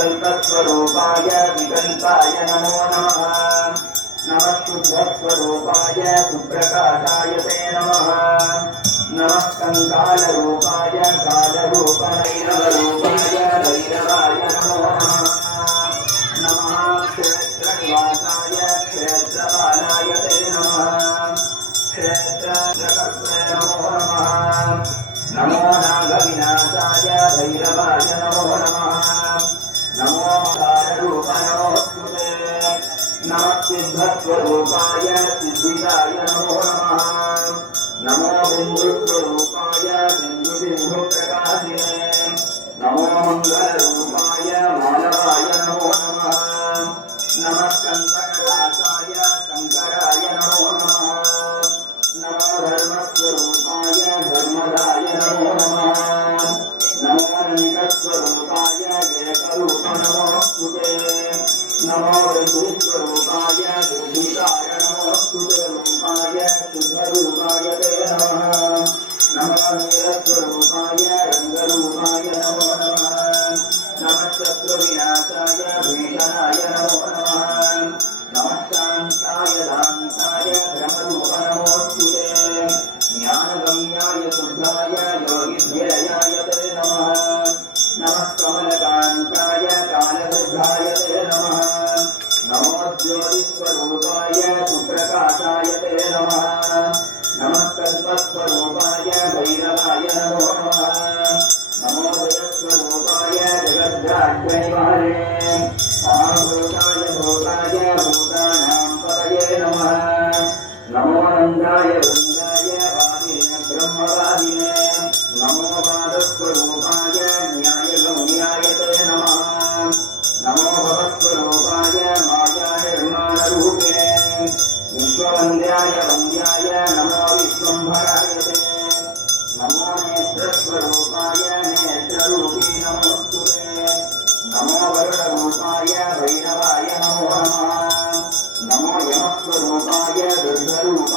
सङ्कल्पस्वरूपाय विकल्पाय नमो नमः। नमः शुद्धस्वरूपाय सुप्रकाशाय ते नमः। नमः कङ्कालरूपाय कालरूपभैरवरूपाय भैरवाय नमः नमः। क्षेत्रनिवासा सिद्धस्वरूपाय सिद्धिदाय नमो नमः नमो बिन्दुस्वरूपाय बिन्दुबिन्दुप्रकाशिने नमो मङ्गलरूपाय मानवाय नमो नमः नमस्कन्द God, when you are சமுதாய வெறும்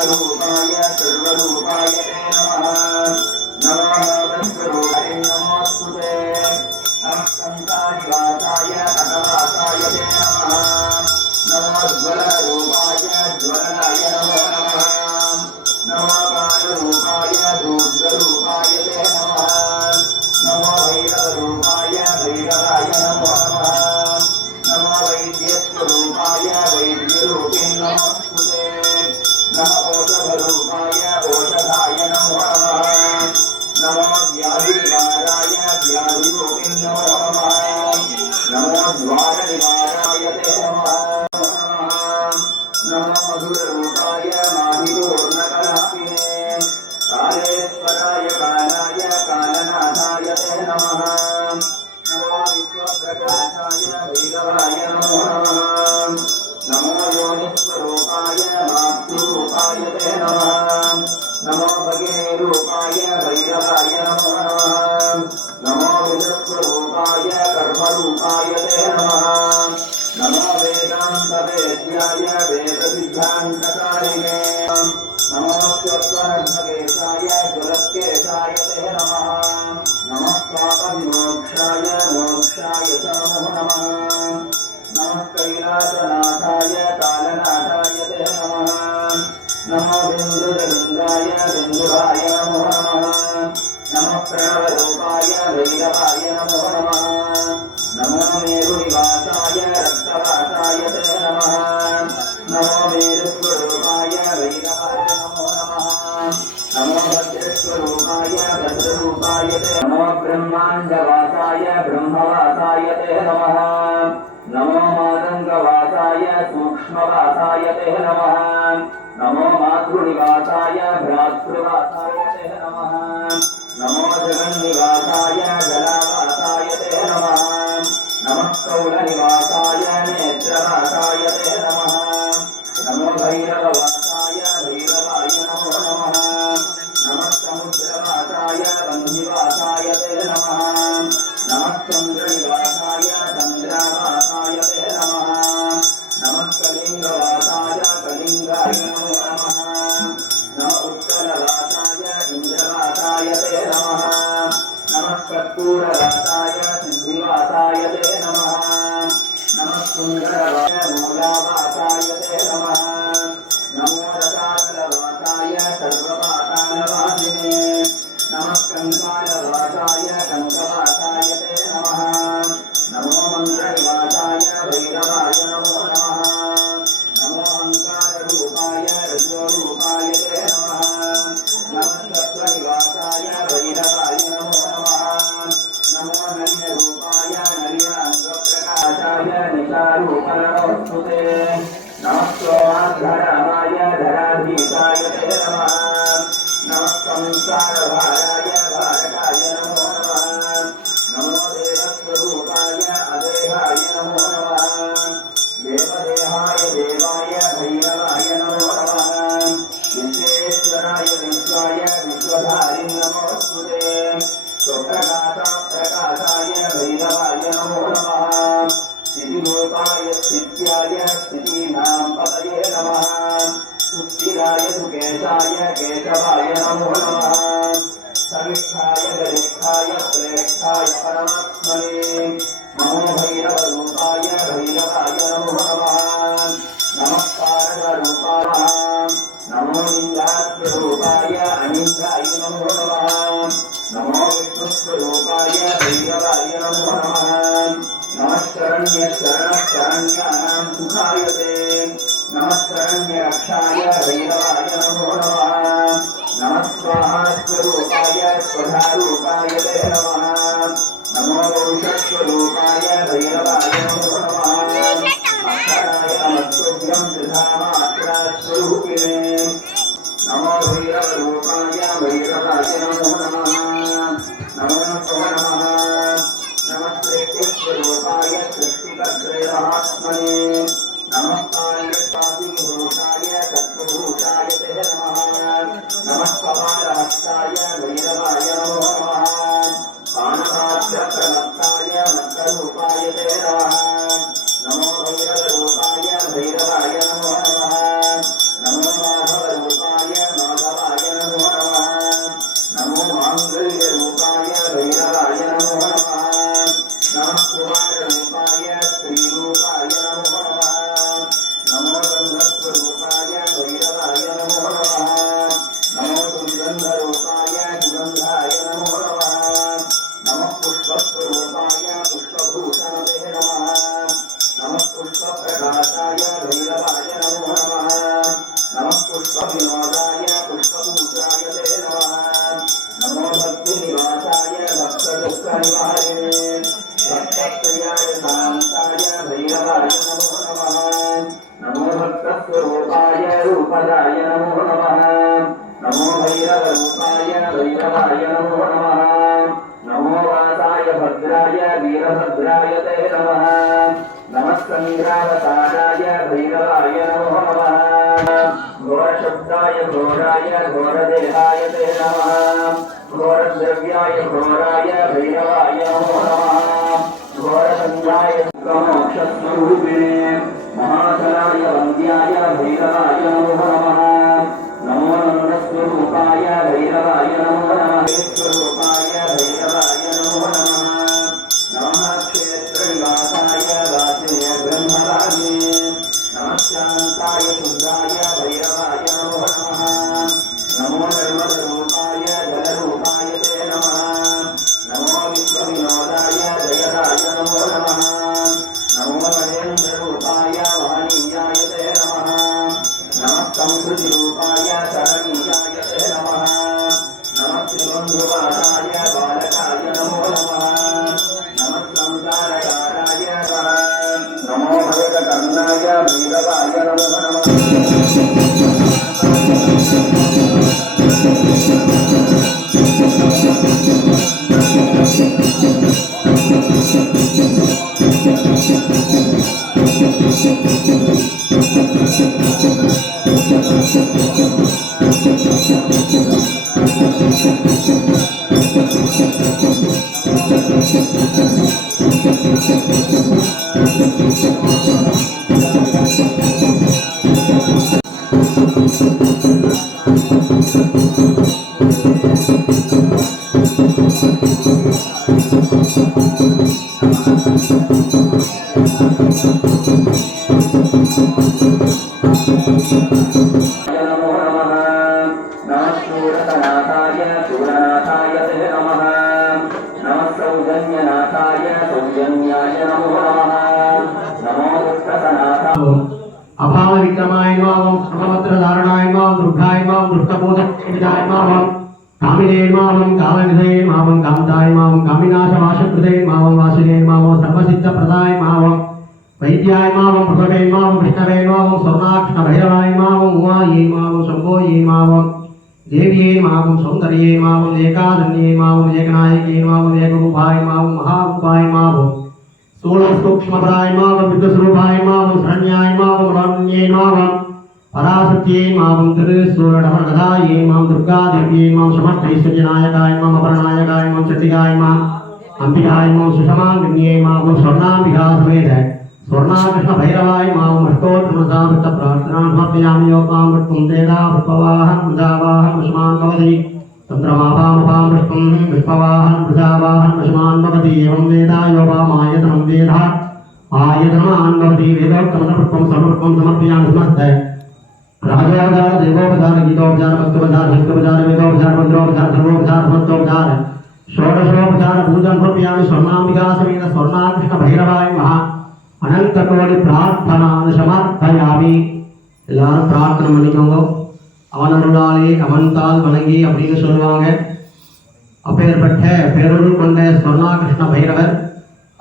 सर्वरूपाय सर्वरूपाय Amém. ते नमः नमो वेदान्तवेद्याय वेदसिद्धान्तकारिणे नमो स्वप्नकेशाय सुरत्केशाय ते नमः नमः पापविमोक्षाय मोक्षाय च नमो नमः नमः कैलासनाथाय कालनाथाय ते नमः नमो बिन्दुजगन्धाय बिन्दुराय नमो नमः नमः प्रणवरूपाय भैरवाय नमो नमः नमो मेरुनिवासाय रक्तवासाय ते नमः। नमो मेरुस्वरूपाय भैरवाय नमो नमः। नमो भद्रस्वरूपाय भद्ररूपाय ते नमो। ब्रह्माण्डवासाय ब्रह्मवासाय ते नमः। नमो मातङ्गवासाय सूक्ष्मवासाय ते नमः। नमो मातृनिवासाय भ्रातृवासाय ते नमः। नमो जगन्निवासाय नमः कौलनिवासाय नेत्रवासाय ते नमः नमो भैरववासाय Sagrada. शरण्य शरणः शरण्यानां सुखाय ते नमः शरण्य रक्षाय भैरवाय नमो नमः नमः स्वाहा स्वरूपाय स्वधारूपाय ते नमः नमो वंशस्वरूपाय भैरवाय नमो नमः अक्षराय नमस्तुभ्यं त्रिधामात्रास्वरूपिणे করে घोरशब्दाय घोराय घोरदेहाय ते नमः घोरद्रव्याय घोराय भैरवाय नमो घोरसङ्घाय दुःखमोक्षस्वरूपिणे महाचलाय वन्द्याय भैरवाय नमः नमो नन्दस्वरूपाय भैरवाय नमो नमः स्वरूपाय भैरवाय Thank you. మావం ఏకనాయకే మావం ఏకరూపాయ మావం మహారూపాయ మావం స్థూలం సూక్ష్మపరాయ మావం విద్వస్వరూపాయ మావం శరణ్యాయ మావం రమ్యే మావం పరాసత్యే మావం తిరుసూరడమరదాయే మాం దుర్గాదేవ్యే మాం సమర్థైశ్వర్యనాయకాయ మాం అపరనాయకాయ మాం చతికాయ మాం అంబికాయ మాం సుషమాంగిన్యే మావం స్వర్ణాంబికా సమేత స్వర్ణాకృష్ణ భైరవాయ మావం అష్టోత్తమసామృత ప్రార్థనా సమర్పయామి యోగాం వృత్తం తేదా तत्र मापामपामृष्टुं विष्पवाहन् प्रजावाहन् भवति, एवं वेदा यो वामायतनं वेद आयतमान् भवति वेदोत्तमपुष्पं समर्पं समर्पयामि स्मस्ते। राजोपचार, देवोपचार, गीतोपचार भक्तोपचार शक्तोपचार वेदोपचार मंत्रोपचार सर्वोपचार भक्तोपचार षोडशोपचार, पूजन समर्पयामि स्वर्णाम्बिका समेत स्वर्णाकृष्ण भैरवाय महा अनंत कोटि प्रार्थना समर्पयामि। எல்லாரும் பிரார்த்தனை பண்ணிக்கோங்க அவன் அருளாலே அவன்தால் வணங்கி அப்படின்னு சொல்லுவாங்க. அப்பேற்பட்ட பேரொருள் கொண்ட சொர்ணாகிருஷ்ண பைரவர்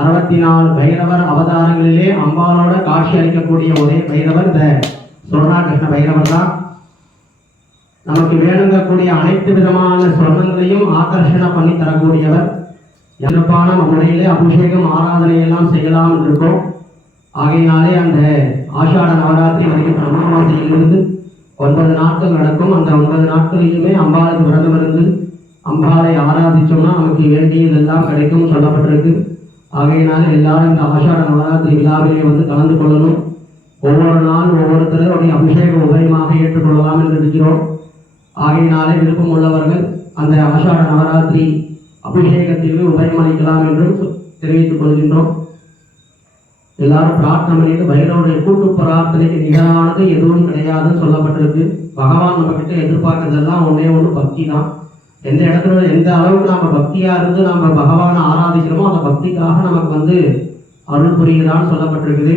அறுபத்தி நாலு பைரவர் அவதாரங்களிலே அம்பாலோட காட்சி அளிக்கக்கூடிய ஒரே பைரவர் இந்த சொர்ணாகிருஷ்ண பைரவர் தான். நமக்கு வேணுங்கக்கூடிய அனைத்து விதமான சொர்ணங்களையும் ஆகர்ஷணம் பண்ணி தரக்கூடியவர். எனப்பான முறையிலே அபிஷேகம் ஆராதனை எல்லாம் செய்யலாம் இருக்கோம். ஆகையினாலே அந்த ஆஷாட நவராத்திரி வரைக்கும் அமாவாசையிலிருந்து ஒன்பது நாட்கள் நடக்கும். அந்த ஒன்பது நாட்களிலுமே அம்பாளுக்கு விரதம் இருந்து அம்பாளை ஆராதிச்சோம்னா நமக்கு வேண்டியதெல்லாம் கிடைக்கும் சொல்லப்பட்டிருக்கு. ஆகையினால எல்லாரும் இந்த ஆஷாட நவராத்திரி விழாவிலே வந்து கலந்து கொள்ளணும். ஒவ்வொரு நாள் ஒவ்வொருத்தருடைய அபிஷேக உபயமாக ஏற்றுக்கொள்ளலாம் என்று இருக்கிறோம் ஆகையினாலே விருப்பம் உள்ளவர்கள் அந்த ஆஷாட நவராத்திரி அபிஷேகத்திற்கு உபயம் அளிக்கலாம் என்றும் சொ- தெரிவித்துக் கொள்கின்றோம். எல்லாரும் பிரார்த்தனை பண்ணிட்டு பைரவனுடைய கூட்டு பிரார்த்தனைக்கு நிகரானது எதுவும் கிடையாதுன்னு சொல்லப்பட்டிருக்கு. பகவான் நம்ம கிட்ட எதிர்பார்க்கறதெல்லாம் ஒன்றே ஒன்று பக்தி தான் எந்த இடத்துல எந்த அளவுக்கு நம்ம பக்தியா இருந்து நம்ம பகவானை ஆராதிக்கிறோமோ அந்த பக்திக்காக நமக்கு வந்து அருள் புரிகிறான்னு சொல்லப்பட்டிருக்குது.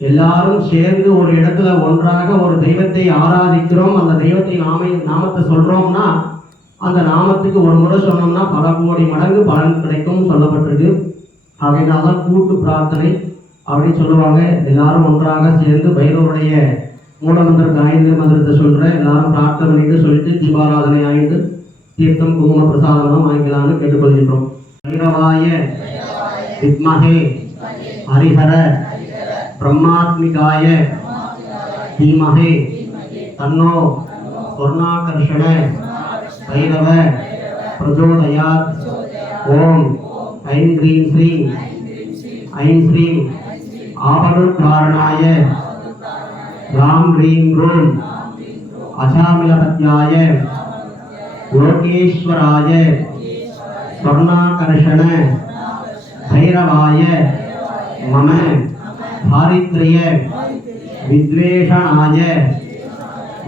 எல்லாரும் சேர்ந்து ஒரு இடத்துல ஒன்றாக ஒரு தெய்வத்தை ஆராதிக்கிறோம். அந்த தெய்வத்தை நாம நாமத்தை சொல்றோம்னா அந்த நாமத்துக்கு ஒரு முறை சொன்னோம்னா பல கோடி மடங்கு பலன் கிடைக்கும் சொல்லப்பட்டிருக்கு. அதனால தான் கூட்டு பிரார்த்தனை. அப்படின்னு சொல்லுவாங்க. எல்லாரும் ஒன்றாக சேர்ந்து பைரவருடைய மூலமந்திர காயந்திர மந்திரத்தை சொல்கிற எல்லாரும் பிரார்த்தனை பண்ணிட்டு சொல்லிட்டு தீபாராதனை ஆயிட்டு தீர்த்தம் குங்கும பிரசாதம் வாங்கிக்கலாம்னு கேட்டுக்கொள்கின்றோம். பைரவாய வித்மஹே ஹரிஹர பிரம்மாத்மிகாய தீமஹே தன்னோ ஸ்வர்ணாகர்ஷண பைரவ பிரச்சோதயாத் ஓம். ஐம் க்ரீம் ஸ்ரீம் ஐம் ஸ்ரீம் ஆபருத்தாரணாய ராம் ஹ்ரீம் ரோம் அசாமிலபத்யாய லோகேஸ்வராய ஸ்வர்ணாகர்ஷண பைரவாய மம தாரித்ரிய வித்வேஷணாய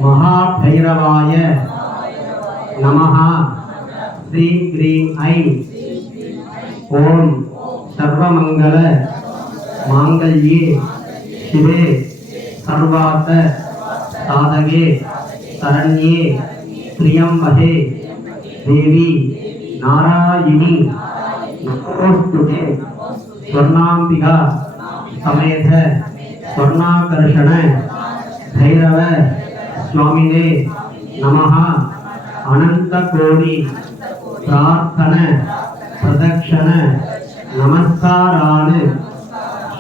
மகாபைரவாய நமஹா. ஸ்ரீம் கிரீம் ஐ. ஓம் சர்வமங்கல மாங்கல்யே சிவே சர்வார்த்த சாதகே சரண்யே பிரியம்பகே தேவி நாராயணி நமோஸ்துதே ஸ்வர்ணாம்பிகா சமேத ஸ்வர்ணாகர்ஷண பைரவ சுவாமினே நமஹா அனந்த கோடி பிரார்த்தன பிரதக்ஷண நமஸ்காரான